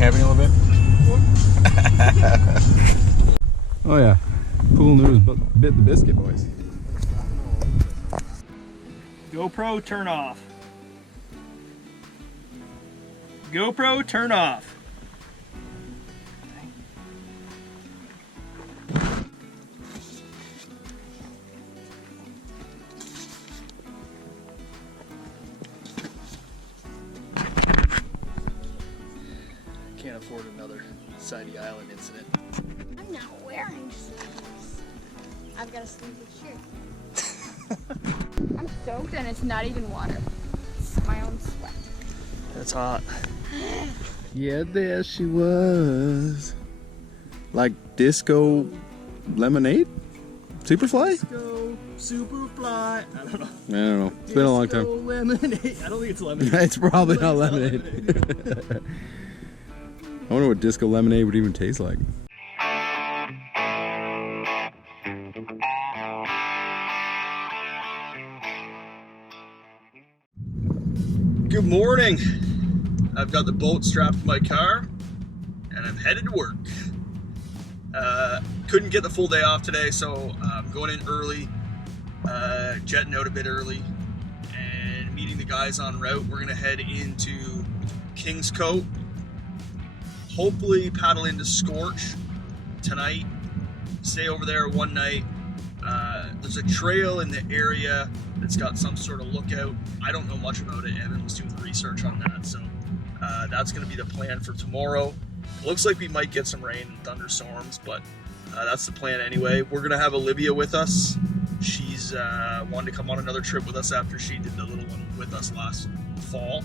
camping a little bit? Oh yeah, cool news, bit the biscuit, boys. GoPro, turn off. GoPro, turn off. Can't afford another Sidey Island incident. I'm not wearing sleeves. I've got a sleeveless shirt. I'm soaked and it's not even water. It's my own sweat. That's hot. Yeah, there she was. Like disco lemonade? Superfly? Disco, Superfly. I don't know. I don't know. It's been a long time. Lemonade. I don't think it's lemonade. It's probably not lemonade. I wonder what disco lemonade would even taste like. Good morning. I've got the boat strapped to my car and I'm headed to work. Couldn't get the full day off today, so I'm going in early, jetting out a bit early and meeting the guys en route. We're gonna head into Kingscote, hopefully paddle into Scorch tonight, stay over there one night. There's a trail in the area that's got some sort of lookout. I don't know much about it. Evan was doing the research on that, so that's going to be the plan for tomorrow. It looks like we might get some rain and thunderstorms, but that's the plan anyway. We're going to have Olivia with us. She's wanted to come on another trip with us after she did the little one with us last fall.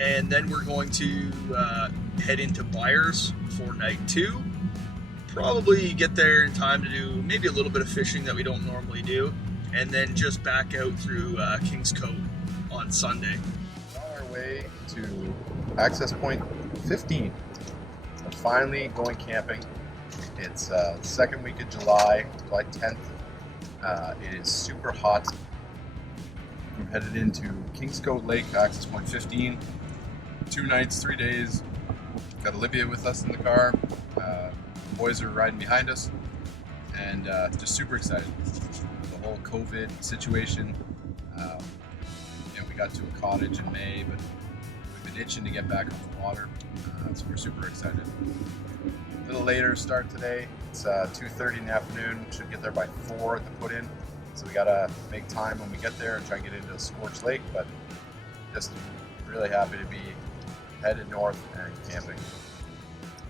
And then we're going to head into Byers for night 2. Probably get there in time to do maybe a little bit of fishing that we don't normally do, and then just back out through Kingscote on Sunday. On our way to access point 15. We're finally going camping. It's the second week of July 10th. It is super hot. We're headed into Kingscote Lake, access point 15. 2 nights, 3 days. Got Olivia with us in the car. The boys are riding behind us, and just super excited. The whole COVID situation. We got to a cottage in May, but we've been itching to get back on the water, so we're super excited. A little later start today. It's 2:30 in the afternoon. Should get there by 4 at the put in, so we gotta make time when we get there and try and get into Scorch Lake. But just really happy to be headed north and camping.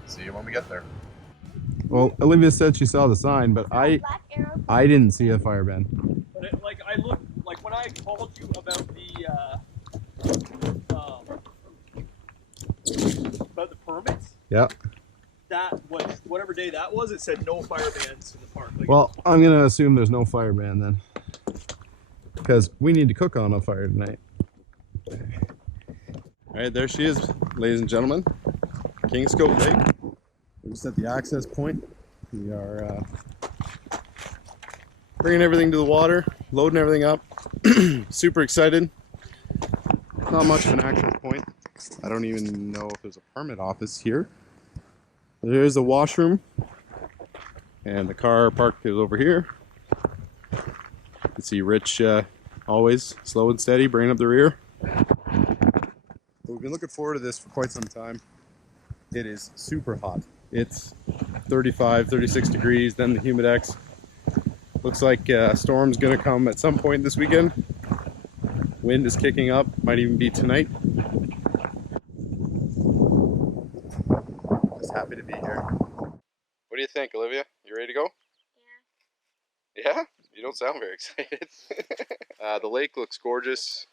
See you when we get there. Well, Olivia said she saw the sign, but I didn't see a fire ban. But I looked, like when I called you about the permits. Yeah. That was whatever day that was. It said no fire bans in the park. Like, Well, I'm gonna assume there's no fire ban then, because we need to cook on a fire tonight. All right, there she is, ladies and gentlemen. Kingscote Lake. We're just at the access point. We are bringing everything to the water, loading everything up. Super excited. Not much of an access point. I don't even know if there's a permit office here. There's a washroom, and the car parked is over here. You can see Rich always slow and steady, bringing up the rear. We've been looking forward to this for quite some time. It is super hot. It's 35, 36 degrees, then the humidex. Looks like a storm's gonna come at some point this weekend. Wind is kicking up, might even be tonight. Just happy to be here. What do you think, Olivia? You ready to go? Yeah. Yeah? You don't sound very excited. The lake looks gorgeous.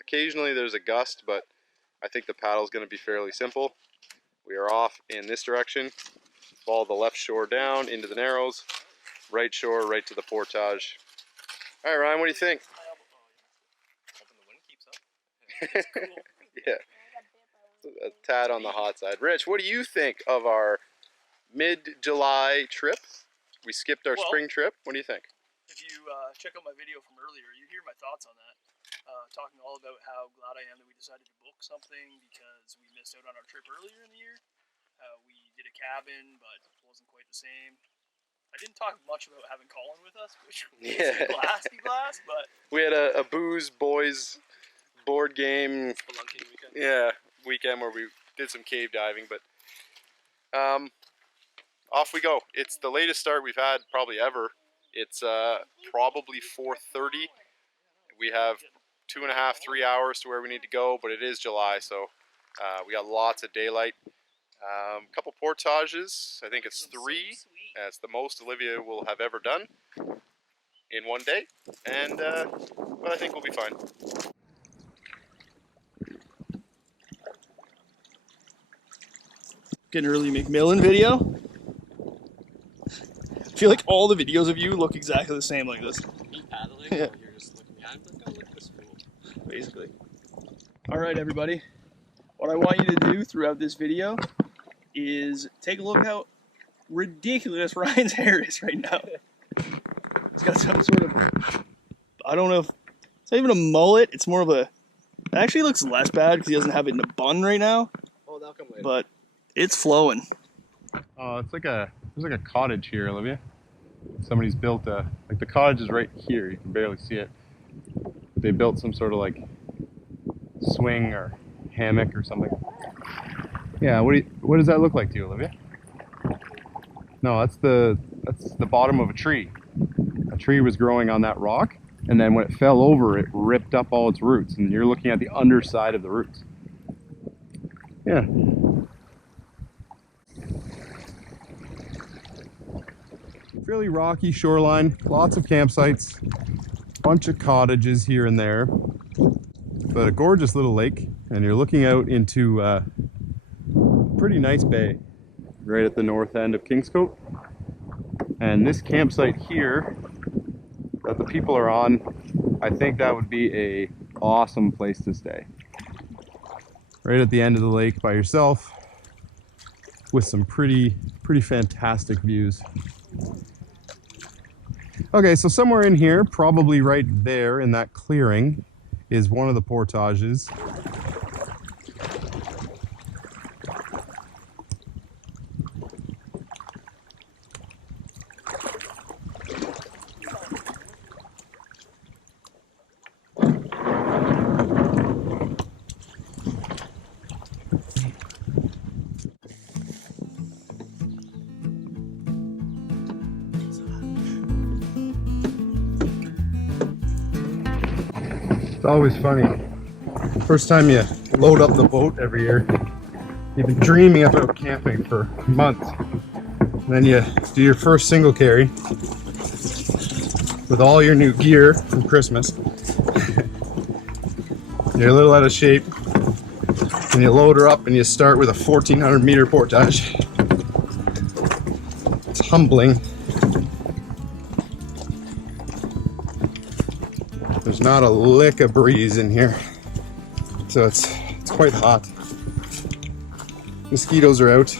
Occasionally there's a gust, but I think the paddle's gonna be fairly simple. We are off in this direction. Follow the left shore down into the narrows. Right shore, right to the portage. All right, Ryan, what do you think? Yeah, a tad on the hot side. Rich, what do you think of our mid-July trip? We skipped our spring trip. What do you think? If you check out my video from earlier, you hear my thoughts on that. talking all about how glad I am that we decided to book something because we missed out on our trip earlier in the year. We did a cabin, but it wasn't quite the same. I didn't talk much about having Colin with us, which was a blast, but we had a booze boys board game weekend where we did some cave diving, but off we go. It's the latest start we've had probably ever. It's probably 4:30. We have 2.5, 3 hours to where we need to go, but it is July, so we got lots of daylight. A couple portages. I think it's 3. It's the most Olivia will have ever done in one day, and but I think we'll be fine. get an early McMillan video. I feel like all the videos of you look exactly the same like this. Me paddling, Yeah. while you're just looking behind, like, oh, look at this fool. Basically. Alright everybody, what I want you to do throughout this video is take a look at how ridiculous Ryan's hair is right now. He's got some sort of, I don't know if, it's not even a mullet, it's more of a, it actually looks less bad because he doesn't have it in a bun right now, Oh, that'll come later. but it's flowing. Oh, it's like there's like a cottage here, Olivia. Somebody's built like the cottage is right here. You can barely see it. But they built some sort of like swing or hammock or something. Yeah, what does that look like to you, Olivia? No, that's the bottom of a tree. A tree was growing on that rock, and then when it fell over, it ripped up all its roots, and you're looking at the underside of the roots. Yeah. Fairly rocky shoreline, lots of campsites, bunch of cottages here and there, but a gorgeous little lake, and you're looking out into a pretty nice bay right at the north end of Kingscote. And this campsite here that the people are on, I think that would be a awesome place to stay. Right at the end of the lake by yourself with some pretty fantastic views. Okay, so somewhere in here, probably right there in that clearing, is one of the portages. It's always funny. First time you load up the boat every year, you've been dreaming about camping for months. And then you do your first single carry with all your new gear from Christmas. You're a little out of shape, and you load her up and you start with a 1,400 meter portage. It's humbling. There's not a lick of breeze in here, so it's quite hot. Mosquitoes are out,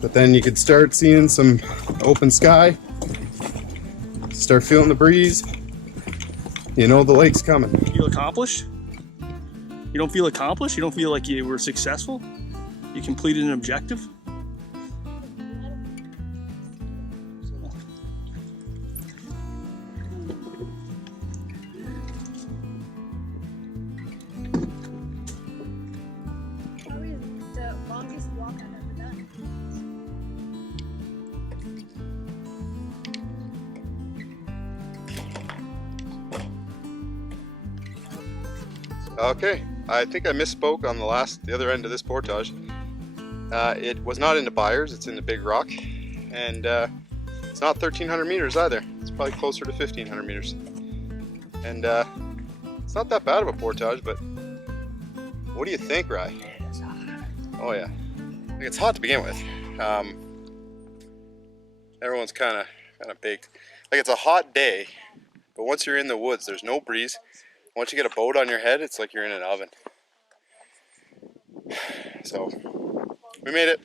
but then you could start seeing some open sky, start feeling the breeze. You know the lake's coming. Feel accomplished? You don't feel accomplished? You don't feel like you were successful? You completed an objective? Probably the longest walk I've ever done. Okay, I think I misspoke on the other end of this portage. It was not into Byers, it's in the Big Rock, and it's not 1,300 meters either. It's probably closer to 1,500 meters. And it's not that bad of a portage, but what do you think, Rye? Oh yeah, I think it's hot to begin with. Everyone's kind of baked. Like, it's a hot day, but once you're in the woods, there's no breeze. Once you get a boat on your head, it's like you're in an oven. So, we made it.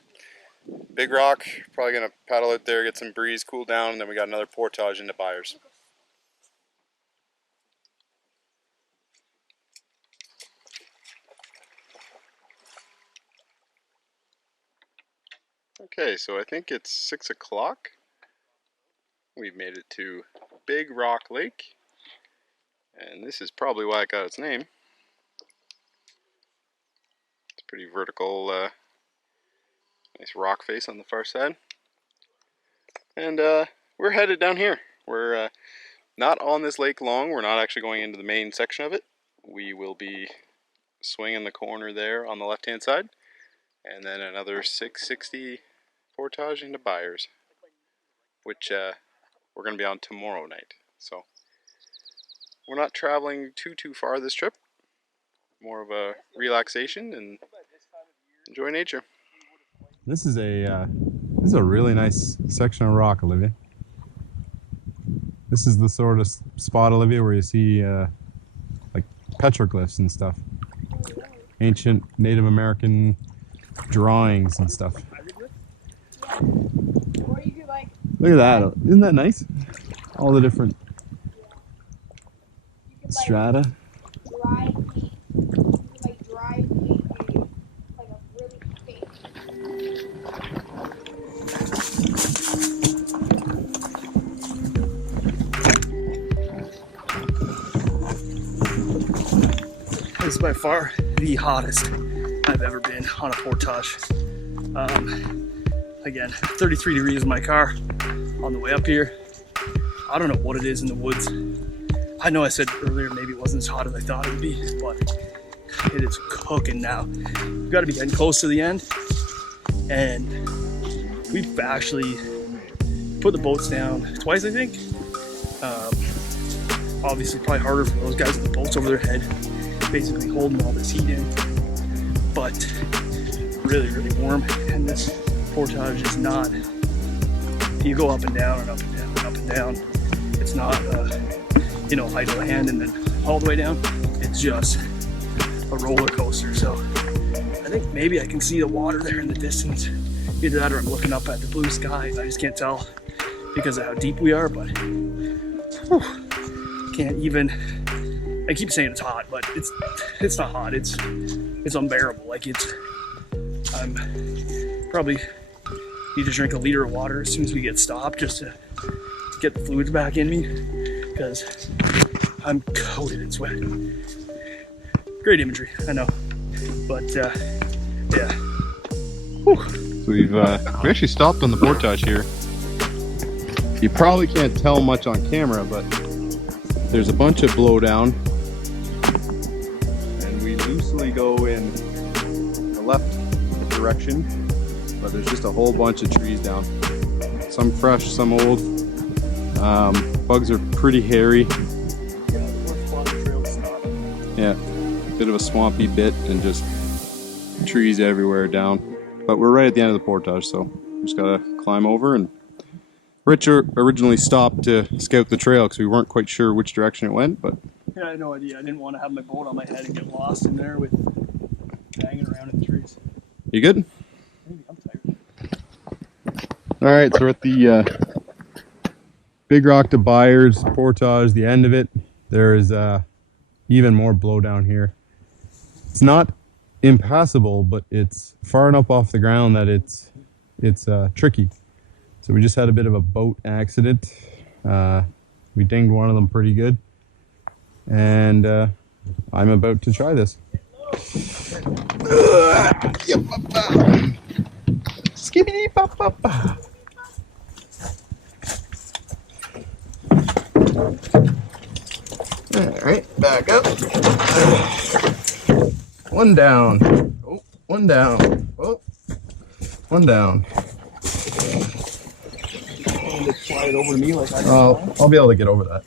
Big Rock, probably gonna paddle out there, get some breeze, cool down, and then we got another portage into Byers. Okay, so I think it's 6 o'clock. We've made it to Big Rock Lake. And this is probably why it got its name. It's pretty vertical, nice rock face on the far side. And we're headed down here. We're not on this lake long. We're not actually going into the main section of it. We will be swinging the corner there on the left hand side. And then another 660 portage into Byers, which we're going to be on tomorrow night. So we're not traveling too far this trip. More of a relaxation and enjoy nature. This is a really nice section of rock, Olivia. This is the sort of spot, Olivia, where you see like petroglyphs and stuff, ancient Native American drawings and stuff. Look at that! Isn't that nice? All the different strata. This is by far the hottest I've ever been on a portage. Again, 33 degrees in my car on the way up here. I don't know what it is in the woods. I know I said earlier maybe it wasn't as hot as I thought it would be, but it is cooking now. We've got to be getting close to the end, and we've actually put the boats down twice, I think. Obviously probably harder for those guys with the boats over their head, basically holding all this heat in, but really warm. And this portage is not, you go up and down and up and down and up and down. It's not idle hand and then all the way down. It's just a roller coaster. So I think maybe I can see the water there in the distance. Either that or I'm looking up at the blue sky and I just can't tell because of how deep we are, but whew, can't even, I keep saying it's hot, but it's not hot. It's unbearable. Like I'm probably need to drink a liter of water as soon as we get stopped just to get the fluids back in me because I'm coated in sweat. Great imagery, I know, but yeah. Whew. So we actually stopped on the portage here. You probably can't tell much on camera, but there's a bunch of blowdown, and we loosely go in the left direction, but there's just a whole bunch of trees down. Some fresh, some old. Bugs are pretty hairy. Yeah, bit of a swampy bit and just trees everywhere down. But we're right at the end of the portage, so we just gotta climb over. And Richard originally stopped to scout the trail because we weren't quite sure which direction it went, but yeah, I had no idea. I didn't want to have my boat on my head and get lost in there with hanging around in the trees. You good? Maybe I'm tired. All right, so we're at the Big Rock to Byers portage, the end of it. There's even more blowdown here. It's not impassable, but it's far enough off the ground that it's tricky. So we just had a bit of a boat accident. We dinged one of them pretty good, and I'm about to try this. Skibbity pop pop. All right, back up. One down. Oh, one down. Oh, one down. Slide over to me like I I'll be able to get over that.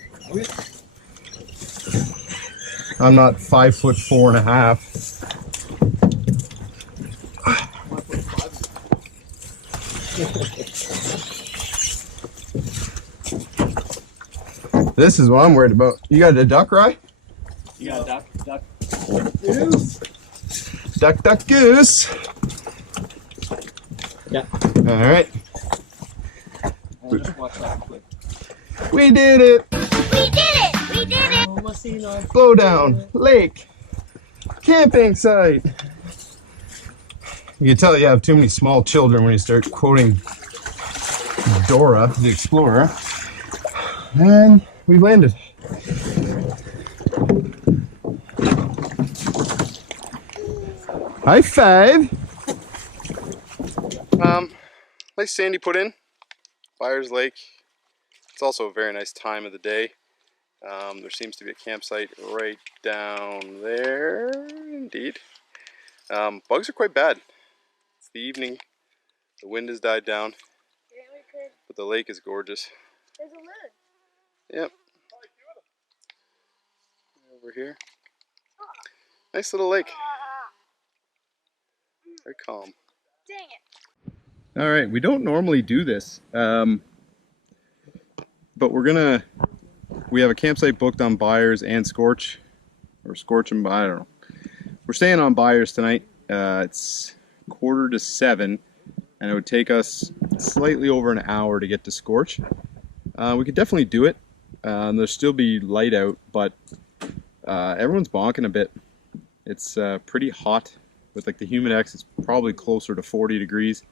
I'm not 5'4.5". This is what I'm worried about. You got a duck, Rye? You got a duck. Goose. Duck, goose. Yeah. All right. I'll just watch that quick. We did it. We did it! We did it! Blowdown Lake camping site. You can tell you have too many small children when you start quoting Dora the Explorer. And we've landed. High five. Nice sandy put in. Byers Lake. It's also a very nice time of the day. There seems to be a campsite right down there, indeed. Bugs are quite bad. It's the evening, the wind has died down, but the lake is gorgeous. There's a lid. Yep. Over here. Nice little lake. Very calm. Dang it. All right, we don't normally do this, but we have a campsite booked on Byers and Scorch, or Scorch and Byers, I don't know. We're staying on Byers tonight. It's 6:45, and it would take us slightly over an hour to get to Scorch. We could definitely do it. There'll still be light out, but everyone's bonking a bit. It's pretty hot with like the humidex. It's probably closer to 40 degrees.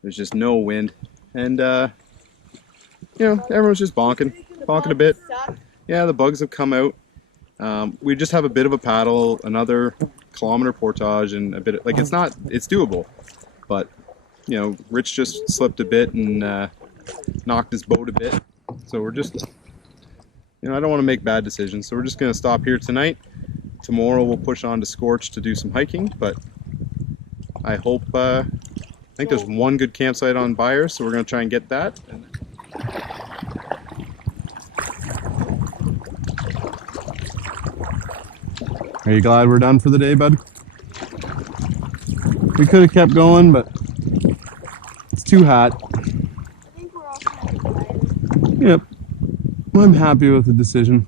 There's just no wind, and you know, everyone's just bonking a bit. Yeah, the bugs have come out. We just have a bit of a paddle, another kilometer portage, and a bit of, like, it's doable, but you know, Rich just slipped a bit and knocked his boat a bit, so we're just, you know, I don't want to make bad decisions, so we're just gonna stop here tonight. Tomorrow we'll push on to Scorch to do some hiking, but I hope I think there's one good campsite on Byers, so we're gonna try and get that. Are you glad we're done for the day, bud? We could have kept going, but it's too hot. I think we're all kind of tired. Yep. I'm happy with the decision.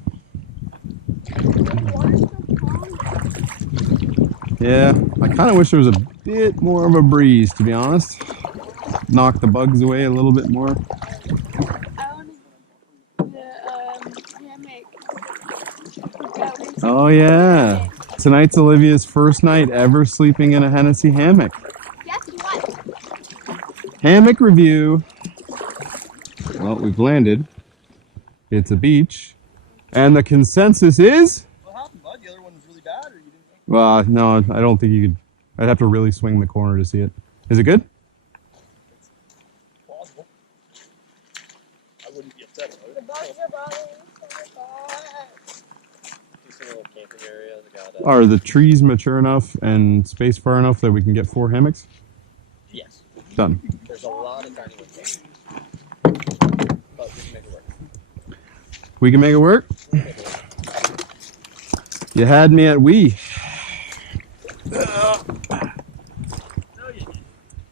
Yeah, I kind of wish there was a bit more of a breeze, to be honest. Knock the bugs away a little bit more. I want the hammock. Oh yeah. Tonight's Olivia's first night ever sleeping in a Hennessy hammock. Guess what? Hammock review. Well, we've landed. It's a beach. And the consensus is? What happened, bud? The other one was really bad, or you didn't think? Well, no, I don't think you could. I'd have to really swing the corner to see it. Is it good? Plausible. I wouldn't be upset about it. The bugs are bothering me so bad. Decent little camping area. They got, Are the trees mature enough and spaced far enough that we can get 4 hammocks? yes. Done. There's a lot of tiny ones. But we can make it work. We can make it work? You had me at we.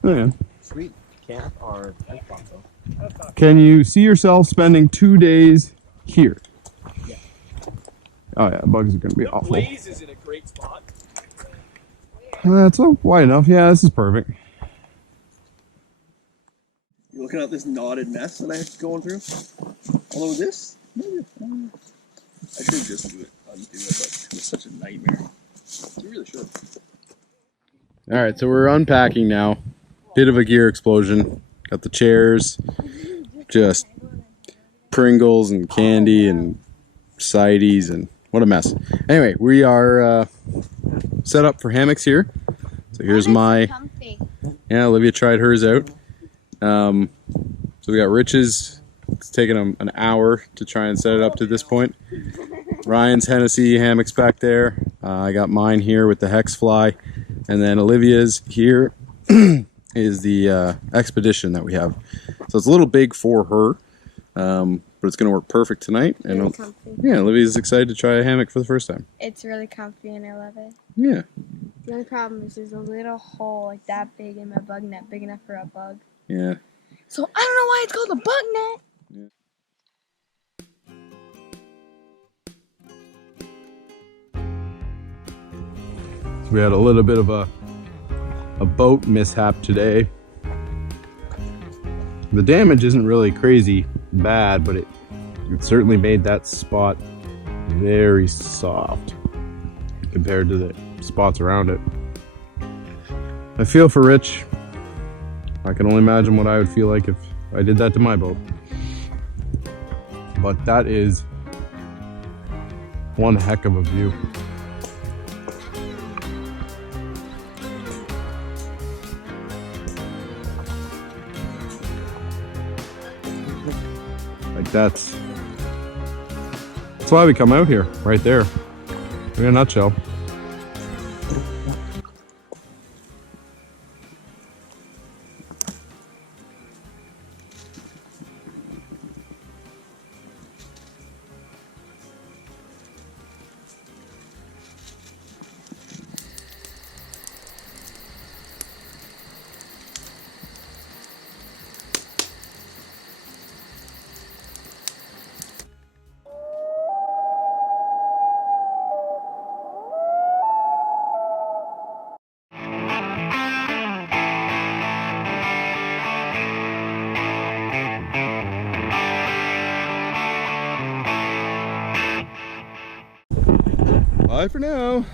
Oh yeah. Sweet. Camp or I thought so. Can you see yourself spending 2 days here? Yeah. Oh yeah, bugs are gonna be awful. Blaze is in a great spot. That's wide enough. Yeah, this is perfect. You're looking at this knotted mess that I'm going through. Although this, maybe, I should just undo it, but it was such a nightmare. You really should. All right, so we're unpacking now. Bit of a gear explosion. Got the chairs, just Pringles and candy and sides, and what a mess. Anyway, we are set up for hammocks here. So here's my, Comfy. yeah, Olivia tried hers out. So we got Rich's. It's taken him an hour to try and set it up to this point. Ryan's Hennessy hammocks back there. I got mine here with the Hex Fly. And then Olivia's here is the Expedition that we have. So it's a little big for her, but it's going to work perfect tonight. And Really comfy. yeah, Olivia's excited to try a hammock for the first time. It's really comfy and I love it. Yeah. The only problem is there's a little hole like that big in my bug net, big enough for a bug. Yeah. So I don't know why it's called a bug net. So we had a little bit of a boat mishap today. The damage isn't really crazy bad, but it certainly made that spot very soft compared to the spots around it. I feel for Rich. I can only imagine what I would feel like if I did that to my boat. But that is one heck of a view. Like that's why we come out here, right there. In a nutshell. Bye for now.